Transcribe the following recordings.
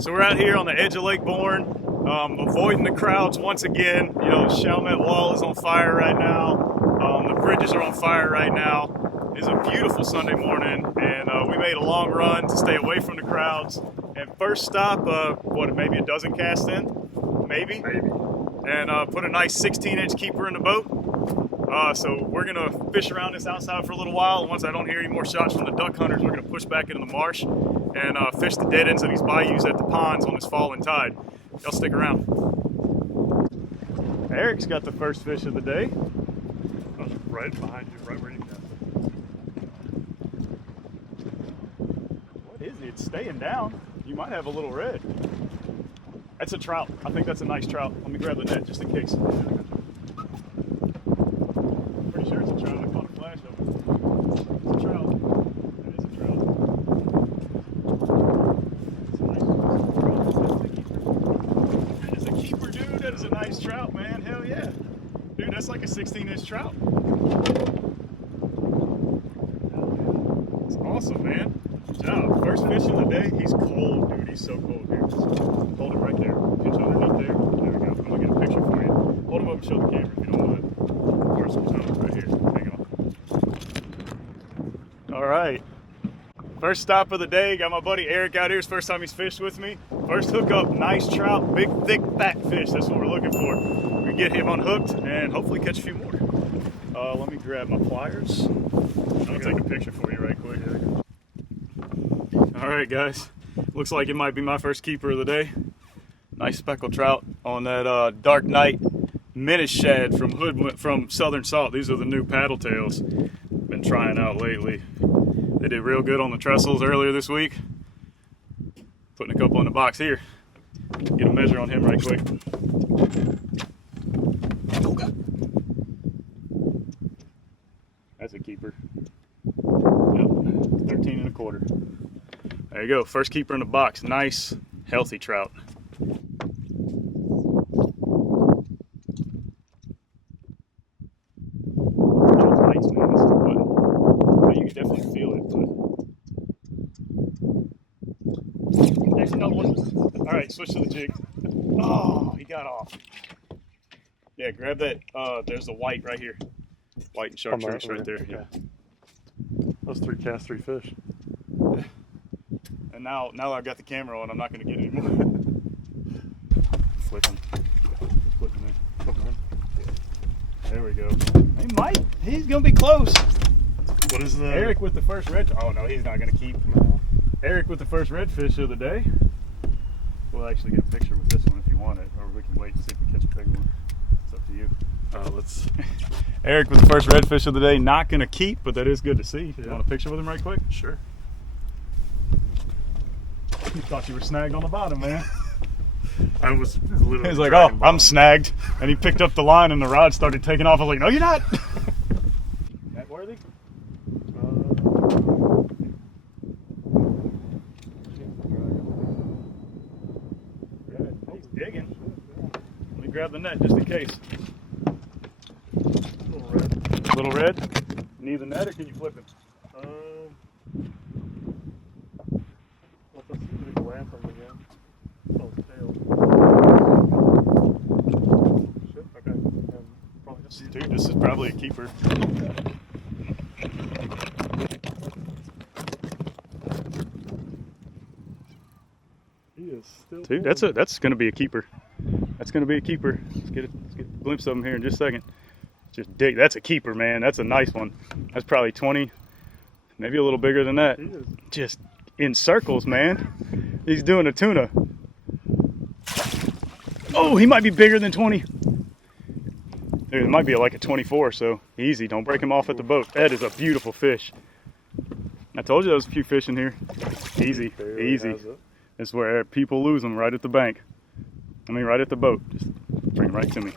So we're out here on the edge of Lake Bourne, avoiding the crowds once again. You know, the Chalmette Wall is on fire right now. The bridges are on fire right now. It's a beautiful Sunday morning, and we made a long run to stay away from the crowds. And first stop, maybe a dozen cast in? Maybe. And put a nice 16-inch keeper in the boat. So we're gonna fish around this outside for a little while. And once I don't hear any more shots from the duck hunters, we're gonna push back into the marsh and fish the dead ends of these bayous at the ponds on this falling tide. Y'all stick around. Eric's got the first fish of the day. I was right behind you, right where you got it. What is it? It's staying down. You might have a little red. That's a trout. I think that's a nice trout. Let me grab the net just in case. Pretty sure it's a trout. I caught a flash of it. It's a trout. That is a trout. That is a keeper, dude. That is a nice trout, man. Hell yeah. Dude, that's like a 16-inch trout. It's awesome, man. Good job. First fish of the day. He's cold, dude. He's so cold here. Hold him right there. Pinch underneath there. There we go. I'm gonna get a picture for you. Hold him up and show the camera if you don't mind. Where's some tunnels right here? Hang on. All right. First stop of the day. Got my buddy Eric out here. It's the first time he's fished with me. First hookup, nice trout, big, thick, fat fish. That's what we're looking for. We get him unhooked and hopefully catch a few more. Let me grab my pliers. I'm gonna take a picture for you right quick. All right, guys. Looks like it might be my first keeper of the day. Nice speckled trout on that Dark Night Menace shad from Southern Salt. These are the new paddle tails. Been trying out lately. They did real good on the trestles earlier this week. Putting a couple in the box here. Get a measure on him right quick. That's a keeper. Yep, 13 and a quarter. There you go, first keeper in the box. Nice, healthy trout. Lights, man, this is what. You can definitely feel it, but there's another one. All right, switch to the jig. Oh, he got off. Yeah, grab that. There's the white right here. White and chartreuse right there. Okay. Yeah. Those 3 cast 3 fish. And now I've got the camera on, I'm not going to get any more. Flipping. Flipping in. There we go. He's going to be close. What is the... Eric with the first red... Oh, no, he's not going to keep. Eric with the first redfish of the day. We'll actually get a picture with this one if you want it, or we can wait and see if we catch a big one. It's up to you. Let's... Eric with the first redfish of the day. Not going to keep, but that is good to see. Yeah. You want a picture with him right quick? Sure. You thought you were snagged on the bottom, man. I was literally... He's like, oh, I'm snagged. And he picked up the line and the rod started taking off. I was like, no, you're not. Net worthy? He's digging. Let me grab the net just in case. Little red. Little red? Need the net or can you flip him? Let's see if we can land from again. Oh, it's tail. Shit, okay. Probably just... Dude, this is probably a keeper. He is still... Dude, that's going to be a keeper. That's going to be a keeper. Let's get a glimpse of him here in just a second. Just dig. That's a keeper, man. That's a nice one. That's probably 20, maybe a little bigger than that. He is. Just in circles, man. He's doing a tuna. Oh, he might be bigger than 20. Dude, it might be like a 24, so easy. Don't break him off at the boat. That is a beautiful fish. I told you there was a few fish in here. Easy, easy. It's where people lose them, right at the bank. I mean, right at the boat. Just bring him right to me.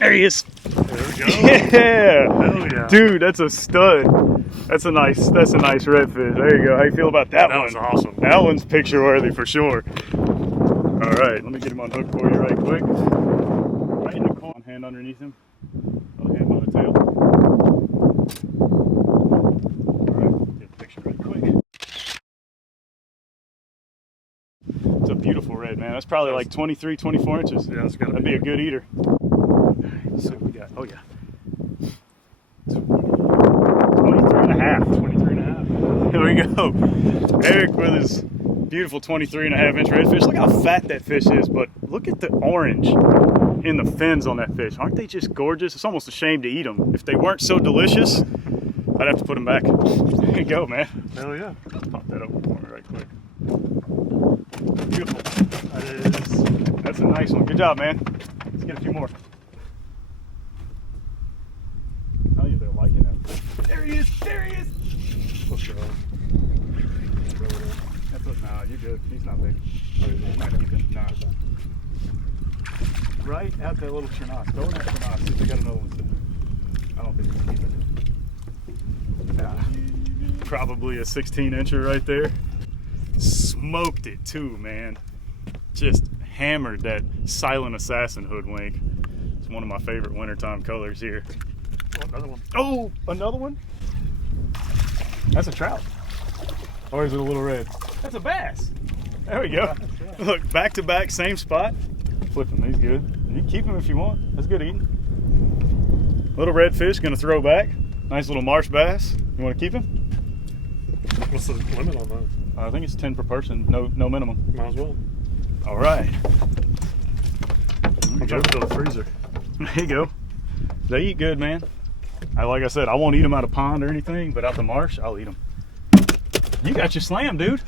There he is. There we go. Yeah. Hell yeah. Dude, that's a stud. That's a nice redfish. There you go. How you feel about that one? That was awesome. That one's picture worthy for sure. All right, let me get him unhooked for you right quick. Right in the corner. One hand underneath him. Other hand on the tail. All right, get a picture right quick. a beautiful red, man. That's probably like 23, 24 inches. Yeah, it's gotta That'd be a good eater. So what we got? Oh yeah. 23 and a half. 23 and a half. Here we go. Eric with his beautiful 23 and a half inch redfish. Look how fat that fish is, but look at the orange in the fins on that fish. Aren't they just gorgeous? It's almost a shame to eat them. If they weren't so delicious, I'd have to put them back. There you go, man. Hell yeah. Pop that open for me right quick. Beautiful. That's a nice one. Good job, man. Let's get a few more. I tell you, they're liking that. There he is. There he is. Let's go. That's what, nah, you're good. He's not big. He's not keeping. Nah. Right at that little Chernoss. Go in that Chernoss. See if they got another one sitting there. I don't think he's keeping it. Nah. Probably a 16 incher right there. Smoked it too, man. Just hammered that silent assassin hoodwink. It's one of my favorite wintertime colors here. Oh, another one. Oh, another one? That's a trout. Or is it a little red? That's a bass. There we go. Look, back to back, same spot. Flipping these good. You can keep them if you want. That's good eating. Little redfish, gonna throw back. Nice little marsh bass. You want to keep him? What's the limit on those? I think it's 10 per person. No minimum. Might as well. All right. I'm trying to fill the freezer. There you go. They eat good, man. Like I said, I won't eat them out of pond or anything, but out the marsh, I'll eat them. You got your slam, dude.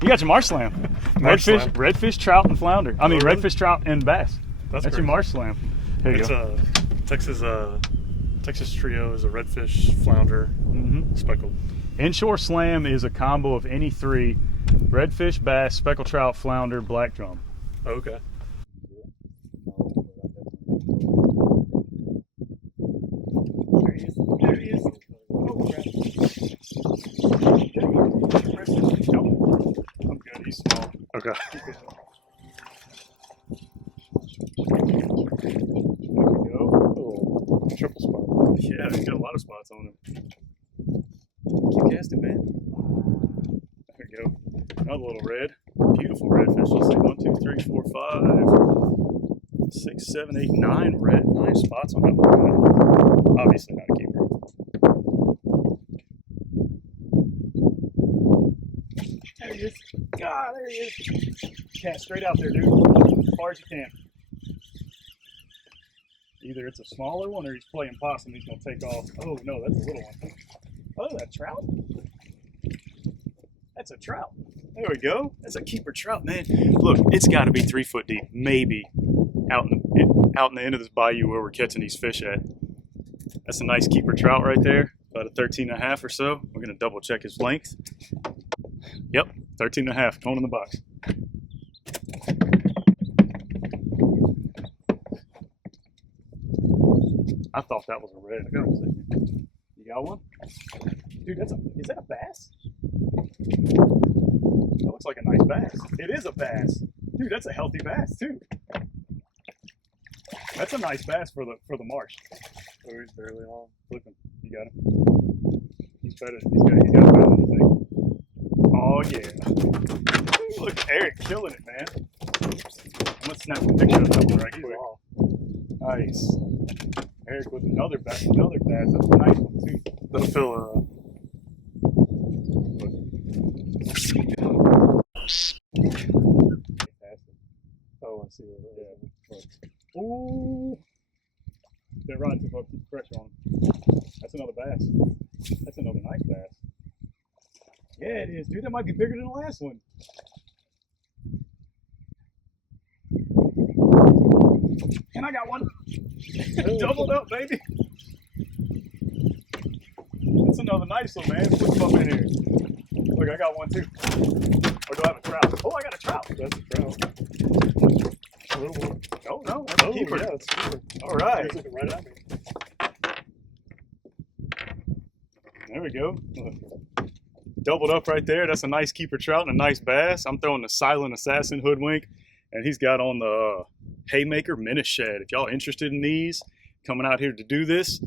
You got your marsh slam. Marsh Redfish, slam. redfish, trout, and flounder. I mean, Oh, really? redfish, trout, and bass. That's your crazy. marsh slam. Here you It's go. Texas trio is a redfish, flounder, speckled. Inshore slam is a combo of any three: redfish, bass, speckled trout, flounder, black drum. Oh, okay. There he is. There he is. Oh, crap. I'm good. He's small. Okay. There we go. Oh, triple spot. Yeah, he's got a lot of spots on him. Keep casting, man. There we go. Another little red. Beautiful redfish. Let's see. 1, 2, 3, 4, 5, 6, 7, 8, 9 red. 9 spots on that one. Obviously not a keeper. There he is. God, there he is. Cast straight out there, dude. As far as you can. Either it's a smaller one or he's playing possum. He's going to take off. Oh, no, that's a little one. Oh, that trout? That's a trout. There we go. That's a keeper trout, man. Look, it's got to be 3 foot deep, maybe, out in the end of this bayou where we're catching these fish at. That's a nice keeper trout right there, about a 13 and a half or so. We're going to double check his length. Yep, 13 and a half, going in the box. I thought that was a red. You got one? Dude, is that a bass? That looks like a nice bass. It is a bass. Dude, that's a healthy bass too. That's a nice bass for the marsh. Oh, he's barely on. Flipping. You got him. He's better. He's got it better than you think. Oh yeah. Look, Eric killing it, man. I'm gonna snap a picture of that one right quick. Nice. Eric with another bass. That's a nice one too. That'll fill Oh, I see what it is. Ooh. They're riding too far. Keep the pressure on them. That's another bass. That's another nice bass. Yeah, it is, dude. That might be bigger than the last one. And I got one. Doubled up, baby. That's another nice one, man. Put them up in here. Look, I got one too. Or do I have a trout? Oh, I got a trout. That's a trout. A little one. Oh, no. That's a keeper. Yeah, it's a keeper. All right. He's looking right at me. There we go. Doubled up right there. That's a nice keeper trout and a nice bass. I'm throwing the silent assassin hoodwink, and he's got on the Haymaker Menace Shad. If y'all interested in these, coming out here to do this,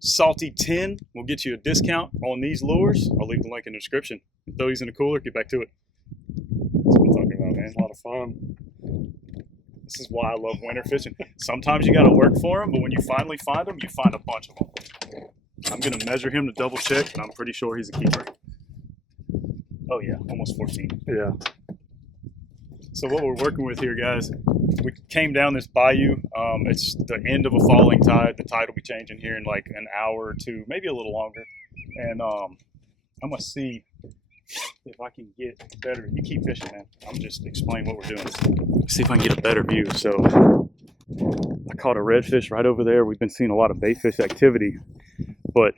Salty 10 will get you a discount on these lures. I'll leave the link in the description. Throw these in the cooler, get back to it. That's what I'm talking about. man. It's a lot of fun. This is why I love winter fishing. Sometimes you got to work for them, but when you finally find them, you find a bunch of them. I'm going to measure him to double check, and I'm pretty sure he's a keeper. Oh, yeah, almost 14. Yeah. So what we're working with here, guys, we came down this bayou. It's the end of a falling tide. The tide will be changing here in like an hour or two, maybe a little longer. And I'm going to see if I can get better. You keep fishing, man. I'm just explaining what we're doing. See if I can get a better view. So I caught a redfish right over there. We've been seeing a lot of bait fish activity, but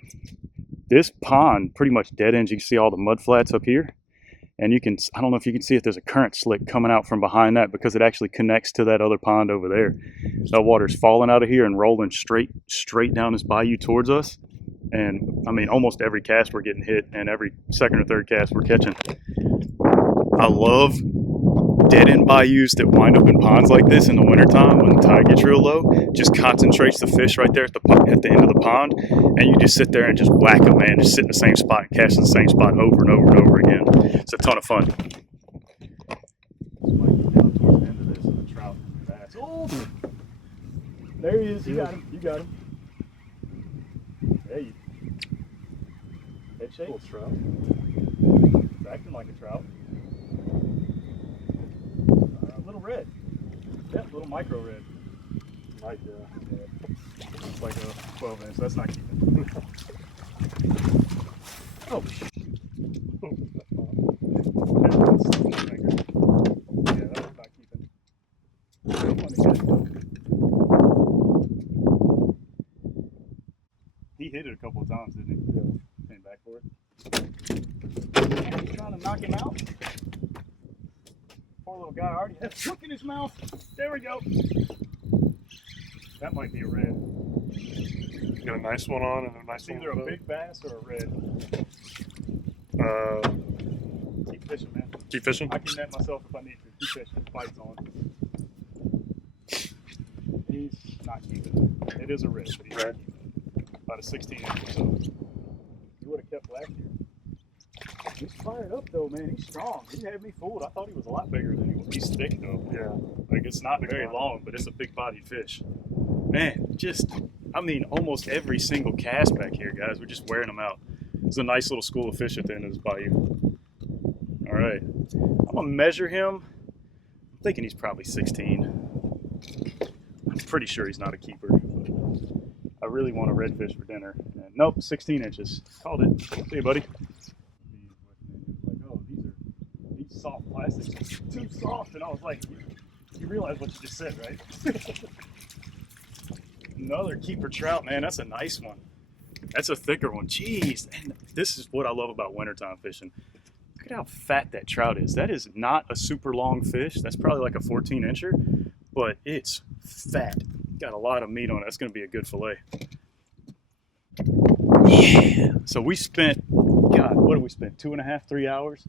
this pond pretty much dead ends. You can see all the mud flats up here, and you can, I don't know if you can see it, there's a current slick coming out from behind that because it actually connects to that other pond over there. That water's falling out of here and rolling straight down this bayou towards us. And I mean, almost every cast we're getting hit, and every second or third cast we're catching. I love dead end bayous that wind up in ponds like this in the wintertime when the tide gets real low. Just concentrates the fish right there at the end of the pond, and you just sit there and just whack them, man. Just sit in the same spot and cast in the same spot over and over and over again. It's a ton of fun. Towards the end of this, the trout and bass. Oh, there he is. You got him. You got him. Hey, head shake. Little trout. It's acting like a trout. Little red. Yeah, little micro red. Right, Yeah. It's like a 12 inch. That's not keeping. Oh, shit. Yeah, that was not keeping. He hit it a couple of times, didn't he? Yeah. Came back for it. Man, trying to knock him out. Poor little guy already has a hook in his mouth. There we go. That might be a red. Got a nice one on and a nice It's one. either a big bass or a red. Keep fishing, man. Keep fishing? I can net myself if I need to. Keep fishing. Bite's on. He's not keeping. It is a red, but he's not keeping. About a 16 inch or so. He would have kept last year. He's fired up though, man. He's strong. He had me fooled. I thought he was a lot bigger than he was. He's thick though. Yeah. Like it's not very long, but it's a big bodied fish. Man, just, I mean, almost every single cast back here, guys. We're just wearing them out. It's a nice little school of fish at the end of this bayou. All right. I'm going to measure him. I'm thinking he's probably 16. I'm pretty sure he's not a keeper. I really want a redfish for dinner. And nope, 16 inches. Called it. See you, buddy. Like, oh, these soft plastics are too soft. And I was like, you realize what you just said, right? Another keeper trout, man. That's a nice one. That's a thicker one. Jeez. And this is what I love about wintertime fishing. Look at how fat that trout is. That is not a super long fish. That's probably like a 14 incher, but it's fat. Got a lot of meat on it. That's going to be a good fillet. Yeah. So we spent, God, what did we spend? 2.5, 3 hours?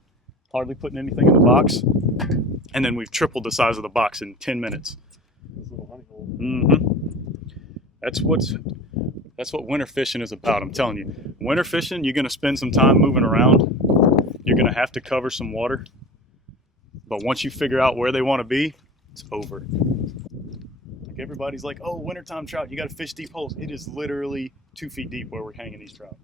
Hardly putting anything in the box. And then we've tripled the size of the box in 10 minutes. This little honey hole. Mm-hmm. That's what winter fishing is about. I'm telling you, winter fishing, you're going to spend some time moving around. You're going to have to cover some water. But once you figure out where they want to be, it's over. Like everybody's like, oh, wintertime trout, you got to fish deep holes. It is literally 2 feet deep where we're hanging these trout.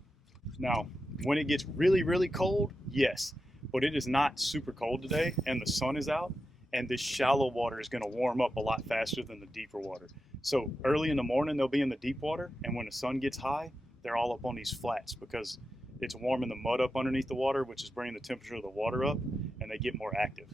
Now, when it gets really, really cold, yes. But it is not super cold today, and the sun is out. And this shallow water is going to warm up a lot faster than the deeper water. So early in the morning, they'll be in the deep water, and when the sun gets high, they're all up on these flats because it's warming the mud up underneath the water, which is bringing the temperature of the water up, and they get more active.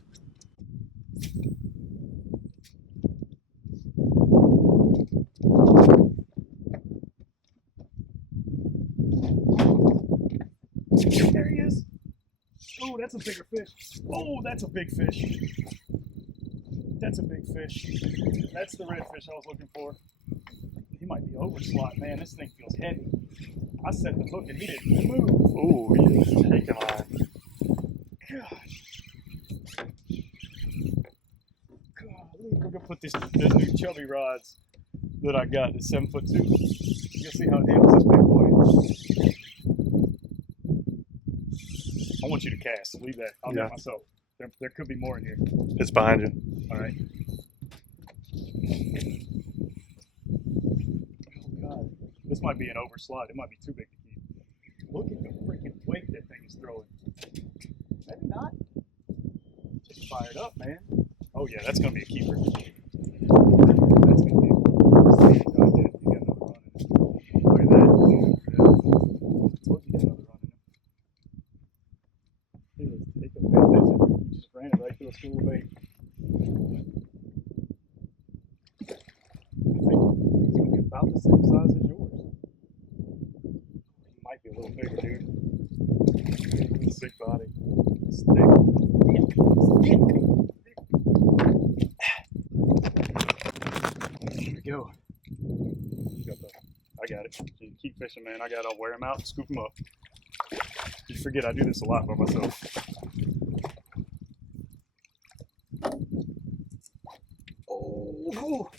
There he is. Oh, that's a bigger fish. Oh, that's a big fish. That's a big fish. That's the redfish I was looking for. He might be overslot, man. This thing feels heavy. I set the hook and he didn't move. Oh, he is taking on. Gosh. Golly, we're gonna put these new chubby rods that I got at 7'2". You'll see how it handles this big boy. I want you to cast. Leave that. I'll do it myself. There could be more in here. It's behind you. All right. Oh God, this might be an overslot. It might be too big to keep. Look at the freaking weight that thing is throwing. Maybe not. Just fire it up, man. Oh yeah, that's gonna be a keeper. That's gonna be a keeper. God, yeah, you got another run in it. Look at that. Yeah. Told you got another run in it. He was taking pay attention, dude. He just ran it right through a school of bait. I think he's gonna be about the same size as yours. He might be a little bigger, dude. Big body. It's thick. There we go. I got it. You keep fishing, man. I got to wear them out and scoop them up. You forget I do this a lot by myself. Oh,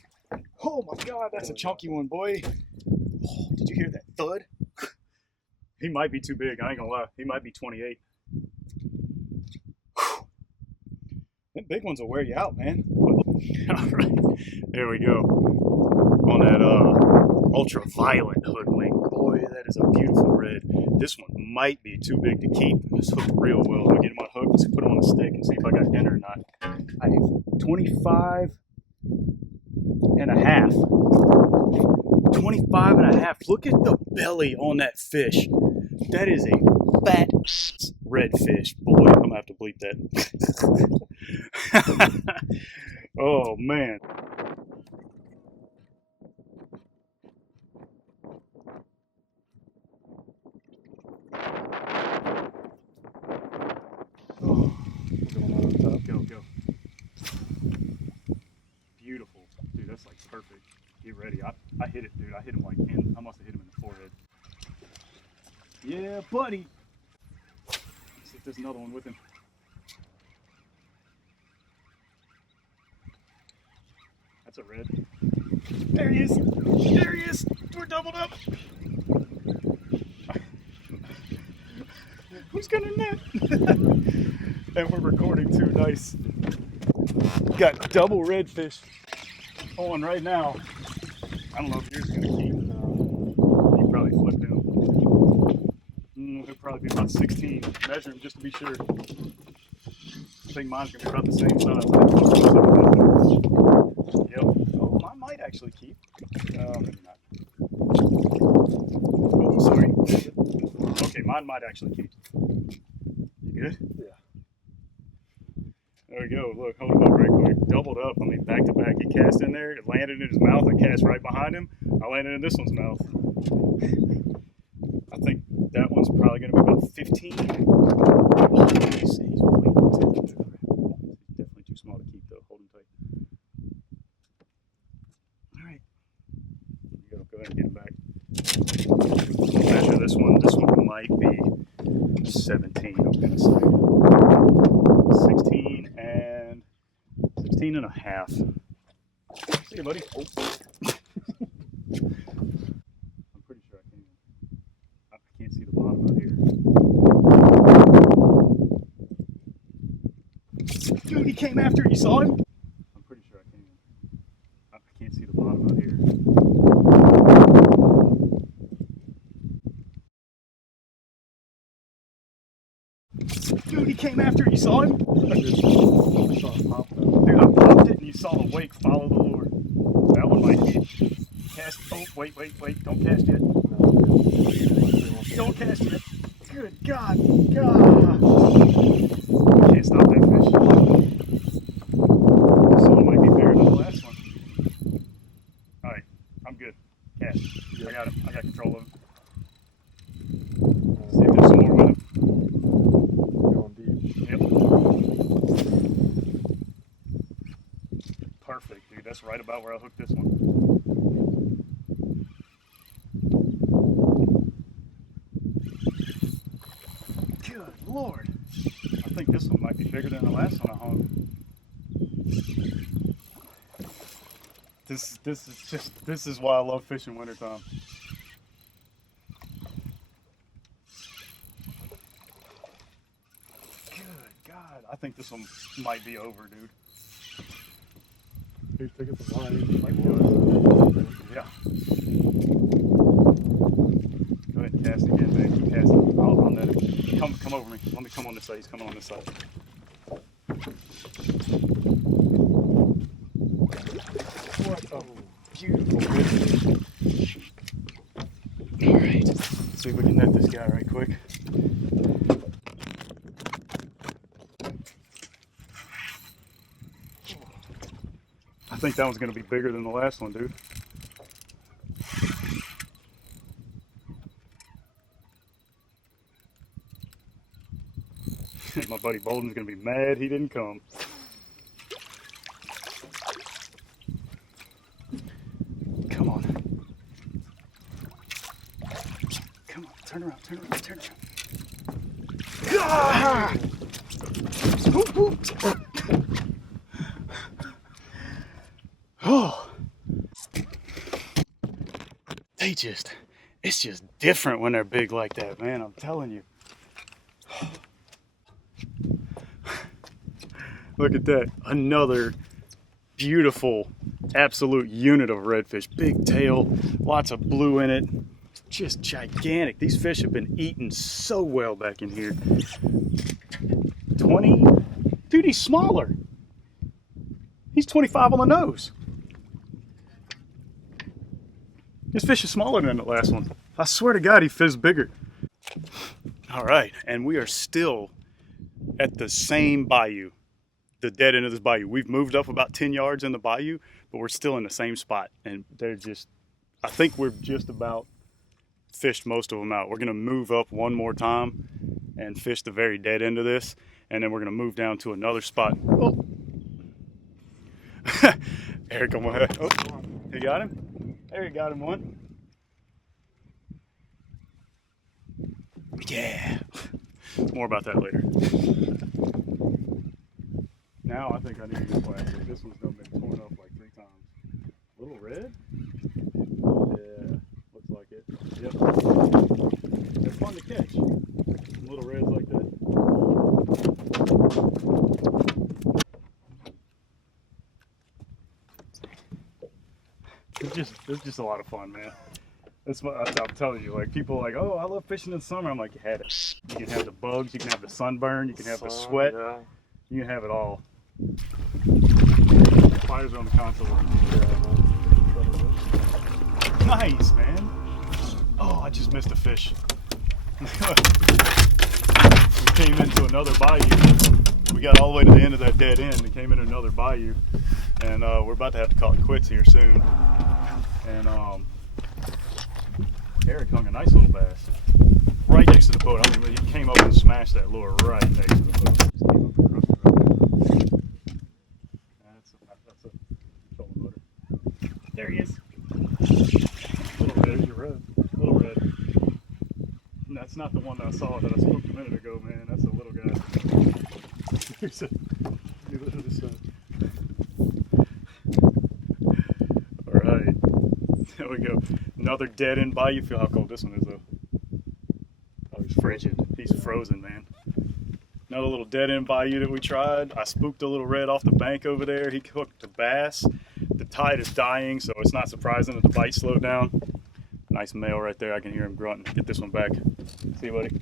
oh my God, that's a chunky one, boy. Oh, did you hear that thud? He might be too big. I ain't gonna lie. He might be 28. Them big ones will wear you out, man. All right, there we go. On that ultraviolet hoodwink. Boy, that is a beautiful red. This one might be too big to keep. This hooked real well. I'm gonna get him on hook. Let's put him on a stick and see if I got dinner or not. I have 25 and a half. 25 and a half. Look at the belly on that fish. That is a fat redfish. Boy, I'm gonna have to bleep that. Oh man. Oh, go. Beautiful. Dude, that's like perfect. Get ready. I hit it, dude. I hit him like I must have hit him in the forehead. Yeah, buddy. Let's see if there's another one with him. That's a red. There he is. There he is. We're doubled up. Who's gonna net? And we're recording too. Nice. Got double redfish on right now. I don't know if yours is gonna keep. You probably flipped him. He'll probably be about 16. Measure him just to be sure. I think mine's gonna be about the same size. Yep. Oh, mine might actually keep. Maybe not. Oh, sorry. Okay, mine might actually keep. You good? Yeah. There we go. Look, hold him up right quick. Doubled up. I mean, back to back. He cast in there. It landed in his mouth. I cast right behind him. I landed in this one's mouth. I think that one's probably going to be about 15. Oh, he's bleeding too. He's definitely too small to keep, though. Hold him tight. All right. Here you go. Go ahead and get him back. Measure this one. This one might be 17, I'm going to say. 16 and a half. See you, buddy. Oh. I'm pretty sure I can't see the bottom out here. Dude, he came after it. You saw him? I'm pretty sure I can't see the bottom out here. Dude, he came after it. You saw him? I saw it pop though. Dude, I popped it and you saw the wake follow the lure. That one might be. Cast. Oh, wait. Don't cast yet. Don't cast yet. Good God. Can't stop that fish. This one might be bigger than the last one. Alright, I'm good. Cast. I got him. I got control of him. See if there's some more with him. Going deep. Yep. Perfect, dude. That's right about where I hooked this one. Good Lord. I think this one might be bigger than the last one I hung. This is why I love fishing wintertime. Good God. God, I think this one might be over, dude. Here's take it the line. Might be over. Yeah. Go ahead and cast it again, babe. Cast it. I'll net it. Come over me. Let me come on this side. He's coming on this side. What a beautiful fish. All right. Let's see if we can net this guy right quick. I think that one's going to be bigger than the last one, dude. My buddy Bolden's going to be mad he didn't come. Come on. Come on. Turn around. Turn around. Turn around. Ah! Whoop, whoop. Oh. It's just different when they're big like that, man. I'm telling you. Look at that. Another beautiful, absolute unit of redfish. Big tail, lots of blue in it. Just gigantic. These fish have been eaten so well back in here. 20? Dude, he's smaller. He's 25 on the nose. This fish is smaller than the last one. I swear to God, he fizzed bigger. All right, and we are still at the same bayou. The dead end of this bayou. We've moved up about 10 yards in the bayou, but we're still in the same spot. And they're just, I think we're just about fished most of them out. We're gonna move up one more time and fish the very dead end of this. And then we're gonna move down to another spot. Oh. Eric, come on. Oh, you got him? There you got him one. Yeah. More about that later. Now I think I need to go plastic. This one's done been torn up like 3 times. Little red? Yeah, looks like it. Yep. They're fun to catch. Little reds like that. It's just a lot of fun, man. That's what I'm telling you. Like, people are like, oh, I love fishing in the summer. I'm like, you had it. You can have the bugs, you can have the sunburn, you can have the sweat. Yeah. You can have it all. Fires are on the console. Nice, man. Oh, I just missed a fish. We came into another bayou. We got all the way to the end of that dead end and came into another bayou. And we're about to have to call it quits here soon. And Eric hung a nice little bass right next to the boat. I mean, he came up and smashed that lure right next to the boat. Just came up across the road. That's a trolling motor. There he is. Little red, there's your red. Little red. And that's not the one that I saw that I spooked a minute ago, man. That's a little guy. Here's a, look at this side. Alright. There we go. Another dead end bayou. Feel how cold this one is though. Oh, he's frigid. He's frozen, man. Another little dead end bayou that we tried. I spooked a little red off the bank over there. He hooked a bass. The tide is dying, so it's not surprising that the bite slowed down. Nice male right there. I can hear him grunting. Get this one back. See you, buddy.